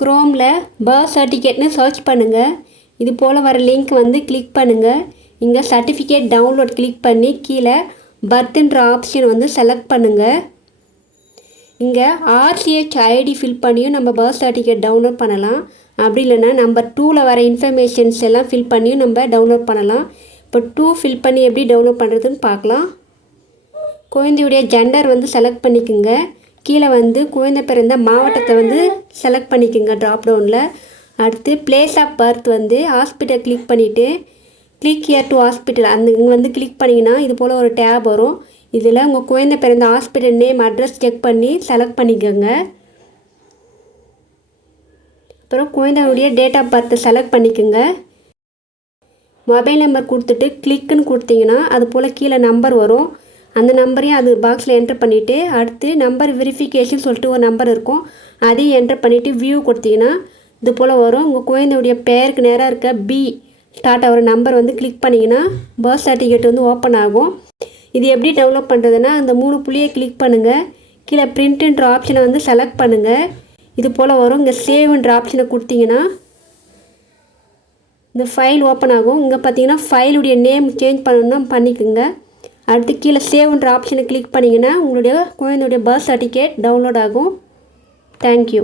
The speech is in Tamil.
குரோமில் பர்த் சர்டிஃபிகேட்னு சர்ச் பண்ணுங்கள். இது போல் வர லிங்க் வந்து கிளிக் பண்ணுங்கள். இங்கே சர்டிஃபிகேட் டவுன்லோட் கிளிக் பண்ணி கீழே பர்த்ன்ற ஆப்ஷன் வந்து செலக்ட் பண்ணுங்கள். இங்கே RCH ID ஃபில் பண்ணியும் நம்ம பர்த் சர்டிஃபிகேட் டவுன்லோட் பண்ணலாம். அப்படி இல்லைன்னா நம்பர் 2ல் வர இன்ஃபர்மேஷன்ஸ் எல்லாம் ஃபில் பண்ணியும் நம்ம டவுன்லோட் பண்ணலாம். இப்போ 2 ஃபில் பண்ணி எப்படி டவுன்லோட் பண்ணுறதுன்னு பார்க்கலாம். குழந்தையுடைய ஜெண்டர் வந்து செலக்ட் பண்ணிக்கோங்க. கீழே வந்து குழந்தை பிறந்த மாவட்டத்தை வந்து செலக்ட் பண்ணிக்கோங்க ட்ராப் டவுனில். அடுத்து பிளேஸ் ஆஃப் பர்த் வந்து ஹாஸ்பிட்டல் கிளிக் பண்ணிவிட்டு கிளிக் ஹியர் டு ஹாஸ்பிட்டல் இங்கே வந்து கிளிக் பண்ணிங்கன்னா இது போல் ஒரு டேப் வரும். இதில் உங்கள் குழந்தை பிறந்த ஹாஸ்பிட்டல் நேம் அட்ரஸ் செக் பண்ணி செலக்ட் பண்ணிக்கோங்க. அப்புறம் குழந்தையுடைய டேட் ஆஃப் பர்த்தை செலக்ட் பண்ணிக்கோங்க. மொபைல் நம்பர் கொடுத்துட்டு கிளிக்குன்னு கொடுத்தீங்கன்னா அது போல் கீழே நம்பர் வரும். அந்த நம்பரையும் அது பாக்ஸில் என்ட்ரு பண்ணிவிட்டு அடுத்து நம்பர் வெரிஃபிகேஷன் சொல்லிட்டு ஒரு நம்பர் இருக்கும். அதையும் என்ட்ரு பண்ணிவிட்டு வியூ கொடுத்தீங்கன்னா இது போல் வரும். உங்கள் குழந்தையுடைய பேருக்கு நேராக இருக்க B ஸ்டார்ட் ஆகிற நம்பர் வந்து கிளிக் பண்ணிங்கன்னா பர்த் சர்டிஃபிகேட் வந்து ஓப்பன் ஆகும். இது எப்படி டவுன்லோட் பண்ணுறதுன்னா அந்த 3 புள்ளியை கிளிக் பண்ணுங்கள். கீழே பிரிண்ட்டுன்ற ஆப்ஷனை வந்து செலக்ட் பண்ணுங்கள். இது போல் வரும். இங்கே சேவ்ன்ற ஆப்ஷனை கொடுத்தீங்கன்னா இந்த ஃபைல் ஓப்பன் ஆகும். இங்கே பார்த்தீங்கன்னா ஃபைலுடைய நேம் சேஞ்ச் பண்ணணுன்னா பண்ணிக்கோங்க. அடுத்து கீழே சேவ்ன்ற ஆப்ஷனை கிளிக் பண்ணிங்கன்னா உங்களுடைய குழந்தையுடைய பர்த் சர்டிஃபிகேட் டவுன்லோட் ஆகும். தேங்க்யூ.